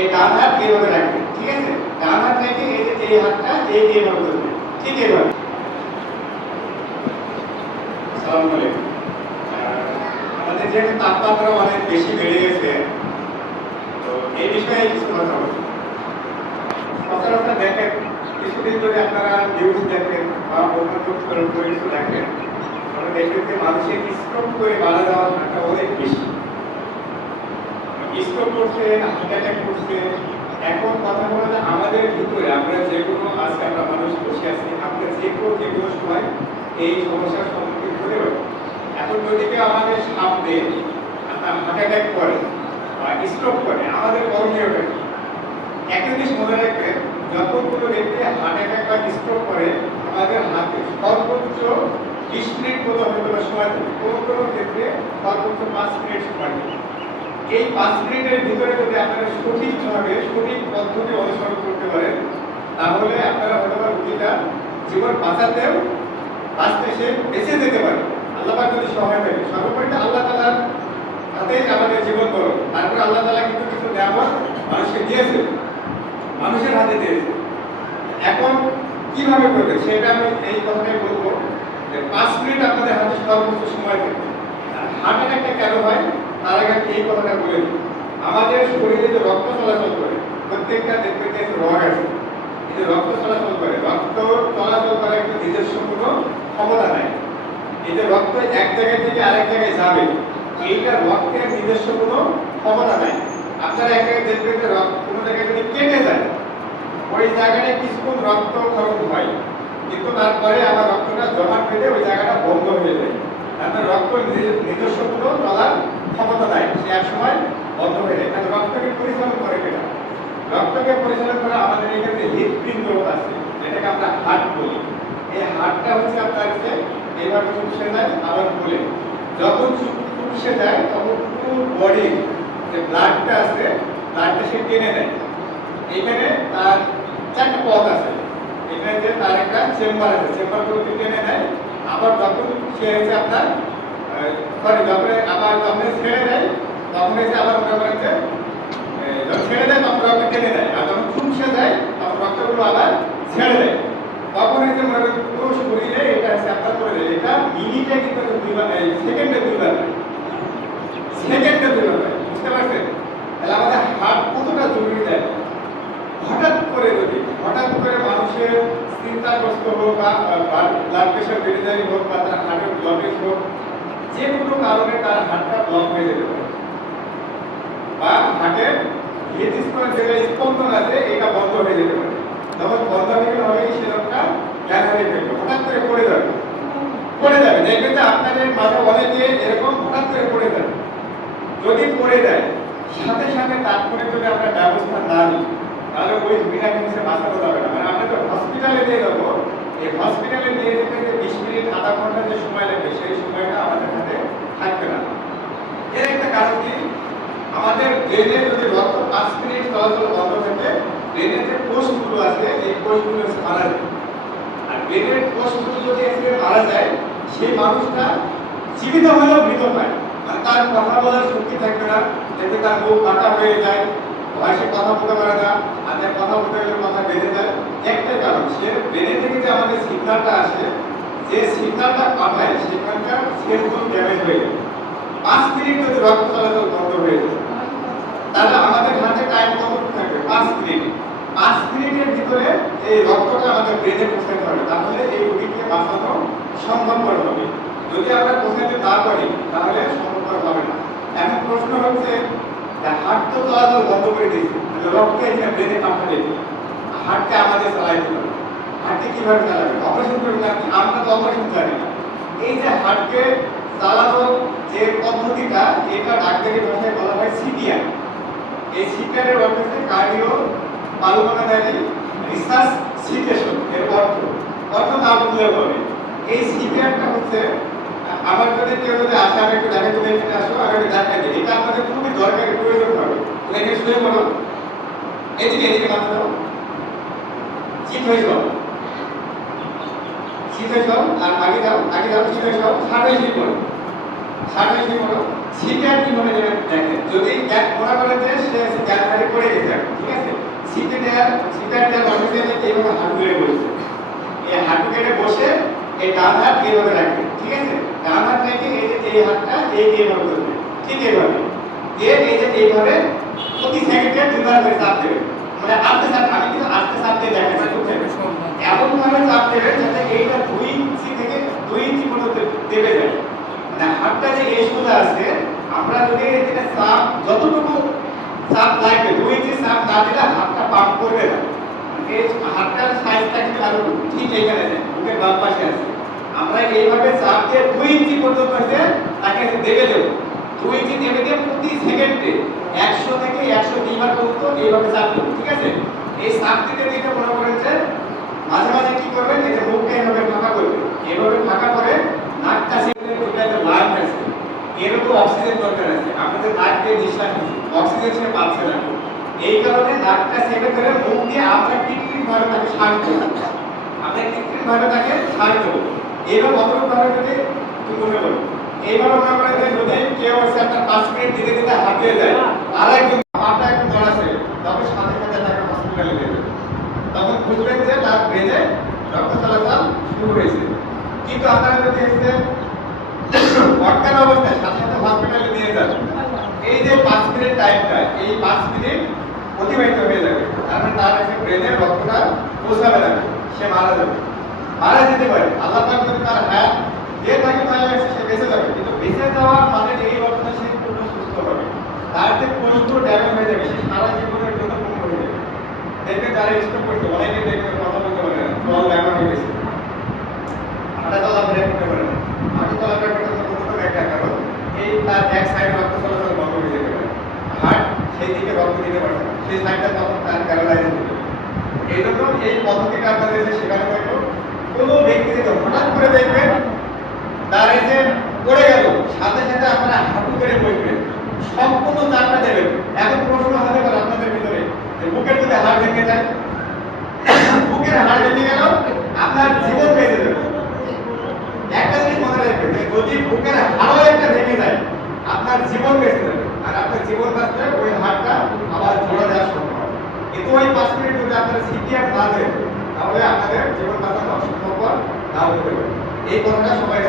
এই ডান হাত এইভাবে রাখবেন, ঠিক আছে? ডান হাত রেখে এই যে এই হাতটা এইভাবে ধরবেন, ঠিক এইভাবে। আসসালামু আলাইকুম। আমাদের যেহেতু তাপমাত্রা অনেক বেশি বেড়ে গেছে, তো এই বিষয়ে কিছু কথা বলি। সচরাচর দেখেন, কিছুদিন ধরে আপনারা নিউজ দেখেন বা অন্য কিছু দেখেন, আমরা দেখবেন যে মানুষের স্ট্রোক করে মারা যাওয়ার হারটা অনেক বেশি। স্ট্রোক করছে, হার্ট অ্যাটাক করছে। এখন কথা হলো যে আমাদের ভিতরে আমরা যে কোনো, আজকে আমরা মানুষ বসে আছি, আমরা যে কোনো সময় এই সমস্যার সম্মুখীন হতে পারি। এখন যদি কেউ আমাদের সামনে হার্ট অ্যাটাক করে বা স্ট্রোক করে, আমাদের করণীয় কি? একটা জিনিস মনে রাখবেন, যখন কোনো ব্যক্তি হার্ট অ্যাটাক বা স্ট্রোক করে, আমাদের হাতে সর্বোচ্চ 20 মিনিট মতো হয়তো সময় দেবে, কোনো ক্ষেত্রে সর্বোচ্চ 5 মিনিট সময় দেবে। এই 5 মিনিটের ভিতরে যদি আপনারা সঠিকভাবে সঠিক পদ্ধতি অনুসরণ করতে পারেন, তাহলে আপনারা হয়তো রোগীটা জীবন বাঁচতে সে বেঁচে যেতে পারে। আল্লাহ পাক যদি সহায় থাকে, সর্বোপরি আল্লাহ তাআলার হাতেই আমাদের জীবন বড়। তারপরে আল্লাহ তাআলা কিন্তু কিছু নিয়ামত মানুষকে দিয়েছে, মানুষের হাতে দিয়েছে। এখন কিভাবে করবে সেটা আমি এই কথাটাই বলবো যে 5 মিনিট আপনাদের হাতে সর্বোচ্চ সময় থাকবে। হার্ট অ্যাটাকটা কেন হয় তার আগে এই কথাটা বলে দিই। আমাদের শরীরে যে রক্ত চলাচল করে, প্রত্যেকটা দেখবেন যে রগ আছে, এই যে রক্ত চলাচল করে, রক্ত চলাচল করার একটা নিজস্ব কোনো ক্ষমতা নাই। এই যে রক্ত এক জায়গা থেকে আরেক জায়গায় যাবে, এইটা রক্তের নিজস্ব কোনো ক্ষমতা নাই। আপনারা এক জায়গায় দেখবেন যে কোনো জায়গায় যদি কেটে যায়, ওই জায়গায় কিছুক্ষণ রক্ত খরচ হয়, কিন্তু তারপরে আবার রক্তটা জমা পেলে ওই জায়গাটা বন্ধ হয়ে যায়। তারপরে রক্ত নিজস্ব কোনো চলার ক্ষমতা নাই, সে এক সময় বন্ধ হয়ে যায়। কারণ রক্তকে পরিচালনা করে কেনা, রক্তকে পরিচালনা করা আমাদের এখানে হৃদপিণ্ড আছে, যেটাকে আমরা হার্ট বলি। এই হার্টটা হচ্ছে আপনার কাছে এবার চুপসে যায়, আবার বলে যখন চুপসে যায় তখন পুরো বডি যে ব্লাডটা আছে, ব্লাডটা সে টেনে নেয়। এখানে তার 4টা পথ আছে, এখানে যে তার একটা চেম্বার আছে, চেম্বারগুলোকে টেনে নেয়। আবার যখন সে হচ্ছে আপনার যখন ছেড়ে দেয়, তখন এসে আবার মনে করেন যে যখন ছেড়ে দেয় তখন রক্ত টেনে দেয়, আর যখন চুপসে যায় তখন রক্তগুলো আবার ছেড়ে দেয়। তখন এসে মনে করেন পুরো শরীরে এটা হচ্ছে আপনার করে দেয়। এটা মিনিটে কিন্তু দুইবার, সেকেন্ডে দুইবার হয়, সেকেন্ডে দুইবার হয়, বুঝতে পারছেন? তাহলে আমাদের হার্ট কতটা জরুরি দেয়। হঠাৎ করে মানুষের চিন্তাগ্রস্ত হোক বা ব্লাড প্রেশার বেড়ে যায় হোক বা তার হার্টের ব্লকেজ হোক, যে কোনো কারণে তার হার্টটা ব্লক হয়ে যেতে পারে, বা হার্টের হৃদস্পন্দন যে স্পন্দন আছে এটা বন্ধ হয়ে যেতে পারে। তখন বন্ধ হয়ে গেলে হবে সে লোকটা জ্ঞান হারিয়ে ফেলবে, হঠাৎ করে পড়ে যাবে। দেখবেন যে আপনাদের মাঝে অনেকে এরকম হঠাৎ করে পড়ে যাবে। যদি পড়ে যায়, সাথে সাথে তাৎক্ষণিক যদি আমরা ব্যবস্থা না নিই, তাহলে ওই রোগীটা কিন্তু বাঁচানো যাবে না। মানে আমরা তো হসপিটালে দিয়ে যাবো, এই হসপিটালে নিয়ে যেতে যে 20 মিনিট আধা ঘন্টা যে সময় লাগবে, সেই সময়টা আমাদের হাতে থাকবে না। এর একটা কারণ কি, আমাদের ব্রেনে যদি রক্ত 5 মিনিট চলাচল বন্ধ থাকে, ব্রেনের যে কোষগুলো আছে এই কোষগুলো মারা যায়। আর ব্রেনের কোষগুলো যদি এসে মারা যায়, সেই মানুষটা জীবিত হলেও মৃত হয়। মানে তার কথা বলার শক্তি থাকবে না, যাতে তার মুখ কাটা হয়ে যায়, সে কথা বলতে পারে না, আর যে কথা বলতে গেলে কথা বেঁধে যায়। একটাই কারণ, সে ব্রেনে থেকে যে আমাদের সিগন্যালটা আসে, যে সিগন্যালটা পাঠায় সেখানকার সেলগুলো ড্যামেজ হয়ে যায়। 5 মিনিট যদি রক্ত চলাচল বন্ধ হয়ে যায়, তাহলে আমাদের হাতে টাইম কত থাকবে? 5 মিনিট। 5 মিনিটের ভিতরে এই রক্তটা আমাদের ব্রেনে পৌঁছাতে হবে, তাহলে এই রোগীকে বাঁচানো সম্ভবপর হবে। যদি আমরা পৌঁছাতে না পারি তাহলে সম্ভবপর হবে না। এখন প্রশ্ন হচ্ছে, হার্ট তো চলাচল বন্ধ করে দিয়েছে, রক্ত এখানে ব্রেনে পাঠাবে, হার্টকে আমাদের চালাইতে হবে। হার্টকে কিভাবে চালাবে? অপারেশন করবে না, আমরা তো অপারেশন জানি না। এই যে হার্টকে চালানোর যে পদ্ধতিটা, এটা ডাক্তারি ভাষায় বলা হয় সিপিআর। এই সিপিআর এর অর্থ হচ্ছে কার্ডিও পালমোনারি রিসাসসিটেশন। এর অর্থ না বুঝলে হবে। এই সিপিআরটা হচ্ছে, আমার যদি কেউ যদি আসে, আমি একটু দেখা দিলে এখানে আসো, আমি একটু দেখা দিই, এটা আমাদের খুবই দরকারি, প্রয়োজন হবে। এখানে শুয়ে পড়ো, এদিকে মাথা দাও, চিত হয়ে যাও, আর আগে যাও, চিত হয়ে যাও, 60 হয়ে পড়ো, 60 হয়ে পড়ো। সিপিআর কিভাবে দেবেন দেখেন, যদি জ্ঞান মনে করেন যে সে জ্ঞান হারিয়ে পড়ে গেছে, ঠিক আছে, সিপিআর মানুষের এইভাবে হাঁটু গেড়ে বসছে, এই হাঁটু গেড়ে বসে এই ডান হাত এইভাবে রাখবে, ঠিক আছে, ডান হাত রেখে এই যে এই হাতটা এইভাবে করবে, ঠিক এইভাবে এই যে এইভাবে প্রতি সেকেন্ডে দুবার করে চাপ দেবে, মানে আস্তে চাপ, আমি কিন্তু আস্তে চাপ দিয়ে দেখাচ্ছি, বুঝছেন, এমন ভাবে চাপ দেবে যাতে এইটা 2 ইঞ্চি থেকে 2 ইঞ্চি পর্যন্ত দেবে যায়, মানে হাতটা যে এই সোজা আছে, আমরা যদি এটা চাপ যতটুকু চাপ লাগবে 2 ইঞ্চি চাপ না দিলে হাতটা পাম্প করবে না, এই হাতটার সাইজটা কিন্তু আরো ঠিক এখানে নেই, বুকের বাম পাশে আছে, আমরা এইভাবে চাপ দিয়ে 2 ইঞ্চি পর্যন্ত আছে তাকে দেবে দেব, 2 ইঞ্চি দেবে দিয়ে প্রতি সেকেন্ডে 100 থেকে 102 বার পর্যন্ত এইভাবে চাপ দেব, ঠিক আছে, এই চাপ দিতে দিতে মনে করেন যে মাঝে মাঝে কি করবেন, এই যে মুখটা এইভাবে ফাঁকা করবেন, এইভাবে ফাঁকা করে নাকটা সেখানে ঢুকাতে লাইন আছে, এরও তো অক্সিজেন দরকার আছে, আপনাদের নাক দিয়ে নিঃশ্বাস নিচ্ছে, অক্সিজেন সে পাচ্ছে না, এই কারণে নাকটা সেভে ধরে মুখ দিয়ে আমরা কৃত্রিমভাবে তাকে শ্বাস দেব, আমরা কৃত্রিমভাবে তাকে শ্বাস দেব, এইভাবে অতভাবে যদি তুমি মনে করো, এইভাবে মনে করেন যে যদি কেউ হচ্ছে আপনার 5 মিনিট দিতে দিতে হাঁপিয়ে যায়, আর একজন পাটা একটু দাঁড়াচ্ছে, তবে সাথে সাথে তাকে হসপিটালে নিয়ে যাবে, তখন বুঝবেন যে তার ব্রেনে রক্ত চলাচল শুরু হয়েছে, কিন্তু আপনারা যদি এসে অজ্ঞান অবস্থায় সাথে সাথে হসপিটালে নিয়ে যান, এই যে 5 মিনিট টাইমটা, এই 5 মিনিট অতিবাহিত হয়ে যাবে, তারপরে তার এসে ব্রেনে রক্তটা পৌঁছাবে না, সে মারা যেতে পারে, আল্লাহ পাক যদি তার হায়াত দিয়ে থাকে তাহলে সে বেঁচে যাবে, কিন্তু বেঁচে যাওয়ার মানে এই অবস্থা সে পূর্ণ সুস্থ হবে, তার যে কোষগুলো ড্যামেজ হয়ে যাবে, সে সারা জীবনের জন্য পূর্ণ হয়ে যাবে, দেখবেন যারা স্ট্রোক করছে অনেকে দেখবেন কথা বলতে পারে না, জল ব্যায়াম হয়ে গেছে, হাঁটা চলাফেরা করতে পারে না, হাঁটা চলাফেরা করতে কোনো একটা কারণ এই তার এক সাইড রক্ত চলাচল বন্ধ হয়ে যেতে পারে, হার্ট সেই দিকে রক্ত দিতে পারে না, সেই সাইডটা তখন তার প্যারালাইজ হয়ে যাবে, এই জন্য এই পদ্ধতিটা আপনাদের যে শেখানো হয়তো কোনো ব্যক্তি যদি হঠাৎ করে দেখবেন তার এই যে পড়ে গেল, সাথে সাথে আপনারা হাঁটু করে বসবেন, সম্পূর্ণ চাপটা দেবেন, এখন প্রশ্ন হতে পারে আপনাদের ভিতরে যে বুকের যদি হাড় ভেঙে যায়, বুকের হাড় ভেঙে গেল আপনার জীবন বেঁচে যাবে, একটা জিনিস মনে রাখবেন যে যদি বুকের হাড়ও একটা ভেঙে যায় আপনার জীবন বেঁচে যাবে, আর আপনার জীবন বাঁচলে ওই হাড়টা আবার জোড়া দেওয়া সম্ভব, কিন্তু ওই 5 মিনিট যদি আপনারা সিপিআর না দেন তাহলে আপনাদের জীবন বাঁচানো অসম্ভব নাও হতে পারে, এই কথাটা সবাই